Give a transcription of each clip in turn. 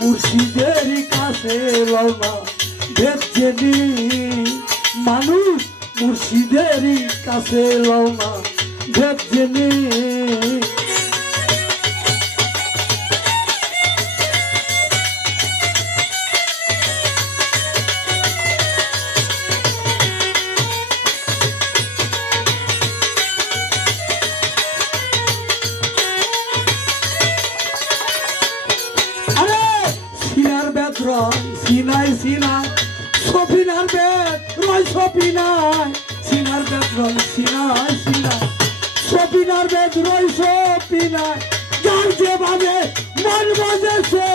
মুর্শিদের কাছে লওনা ভেদ জেনি মানুষ মুর্শিদের কাছে লওনা ভেদ জেনি সিনাই সিনাই সফিনার বেদ রয় সফিনাই সিনার বেদ রয় সিনাই সিনাই সফিনার বেদ রয় সফিনাই যার যেভাবে মন বজেছে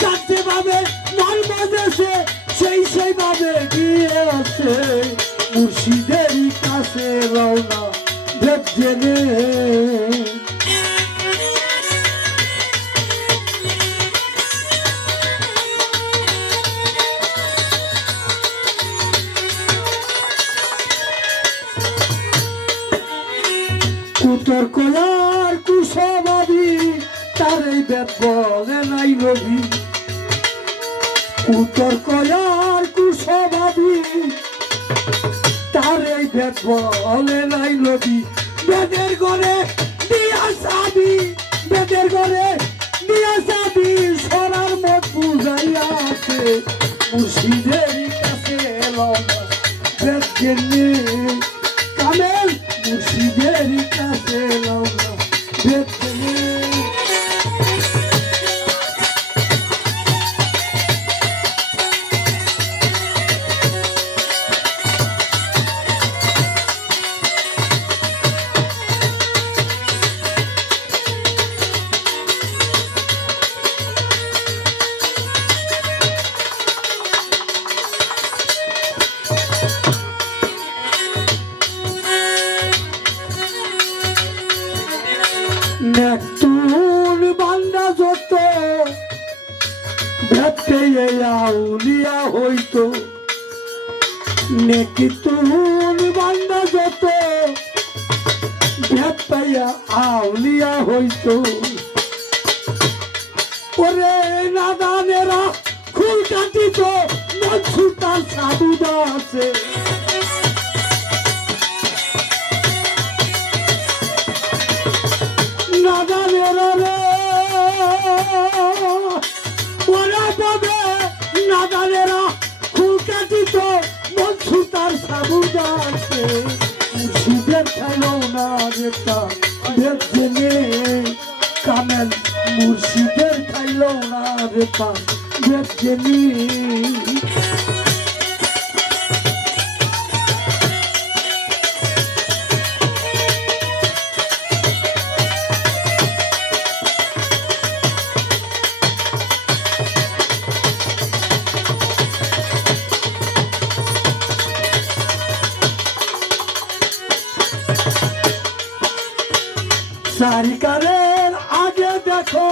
যার যেভাবে মন বজেছে সেইভাবে গিয়েছে মুর্শিদের কাছে রওনা ভেদ জেনে কুতর্ক আর কুসভাবী তার এই বেদ বলে নাই নবী কুতর্ক আর কুসভাবী তার এই বেদ বলে নাই নবী বেদের ঘরে দিয়া চাবি বেদের ঘরে দিয়া চাবি সরার মত বুঝাইয়া আছে মুর্শিদের কাছে এলাম বেদ জেনে কামেল মুর্শিদের কাছে লওনা ভেদ জেনে নেকতুন বান্দা যত ভেদকে আউলিয়া হইতো নেকিতুন বান্দা যত ভেদ পাইয়া আউলিয়া হইতো ওরে নাদানেরা খুল কাটিত মনসুতার সাধুদা আছে নাদানেরা রে ওরা পাবে নাদানেরা খুল কাটিত মনসুতার সাধুদা আছে মুর্শিদের খেলো না রেখা ভেদ জেনে কামেল মুর্শিদের খাইলো না রেখা ভেদ জেনে সারিকারের আগে দেখো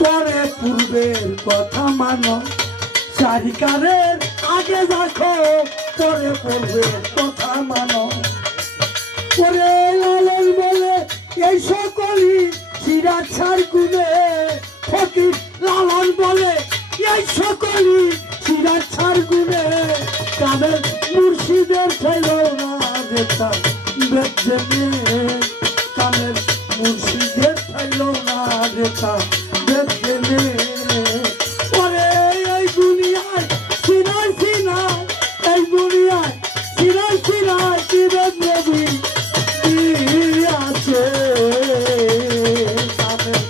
পরে পূর্বের কথা মানো সারিকারের আগে দেখো পরে পূর্বের কথা মানো পরে লালন বলে এই সকলই চিরাছার গুণে ফকির লালন বলে এই সকলই চিরাছার গুণে কামেল মুর্শিদের ছিল না বেতা বেদে কামেল মুর্শিদের ছিল না বেতা বেদে ওরে এই দুনিয়ায় চিনাই চিনাই এই দুনিয়ায় চিনাই চিনাই কি বেদ নবী আছে কামেল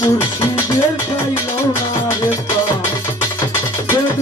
মুর্শিদের ছিল না বেতা বেদ